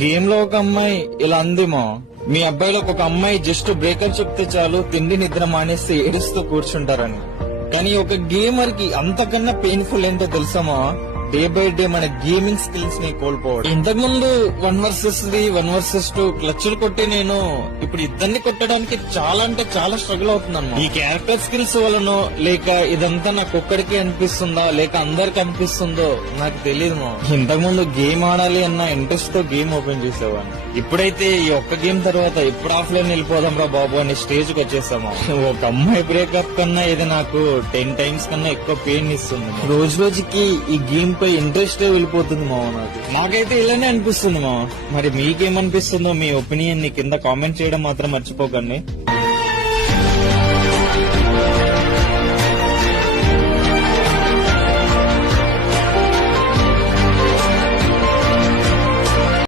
Game లో ఒక అమ్మాయి ఇలా అంది మా, మీ అబ్బాయిలో ఒక అమ్మాయి జస్ట్ బ్రేకప్ చెప్తే చాలు తిండి నిద్ర మానేస్తే ఏడుస్తూ కూర్చుంటారని. కానీ ఒక గేమర్ కి అంతకన్నా పెయిన్ఫుల్ ఏంటో తెలుసామా, డే బై డే మన గేమింగ్ స్కిల్స్ ని కోల్పోవడం. ఇంతకు ముందు 1 vs 3 1 vs 2 క్లచ్లు కొట్టి నేను ఇప్పుడు ఇద్దరిని కొట్టడానికి చాలా అంటే చాలా స్ట్రగుల్ అవుతున్నాను. ఈ క్యారెక్టర్ స్కిల్స్ వలనో లేక ఇదంతా నాకు ఒక్కడికే అనిపిస్తుందా లేక అందరికి అనిపిస్తుందో నాకు తెలియదు. ఇంతకు ముందు గేమ్ ఆడాలి అన్న ఇంట్రెస్ట్ తో గేమ్ ఓపెన్ చేసేవాడిని. ఇప్పుడైతే ఈ ఒక్క గేమ్ తర్వాత ఎప్పుడు ఆఫ్లైన్ వెళ్ళిపోదాం రా బాబు అనే స్టేజ్ కి వచ్చేసాము. ఒక అమ్మాయి బ్రేకప్ కన్నా ఇది నాకు 10 times కన్నా ఎక్కువ పెయిన్ ఇస్తుంది. రోజు రోజుకి ఈ గేమ్ పై ఇంట్రెస్ట్ వెళ్ళిపోతుంది మావ. నాకైతే ఇలానే అనిపిస్తుంది మావ. మరి మీకేమనిపిస్తుందో మీ ఒపీనియన్ ని కింద కామెంట్ చేయడం మాత్రం మర్చిపోకండి.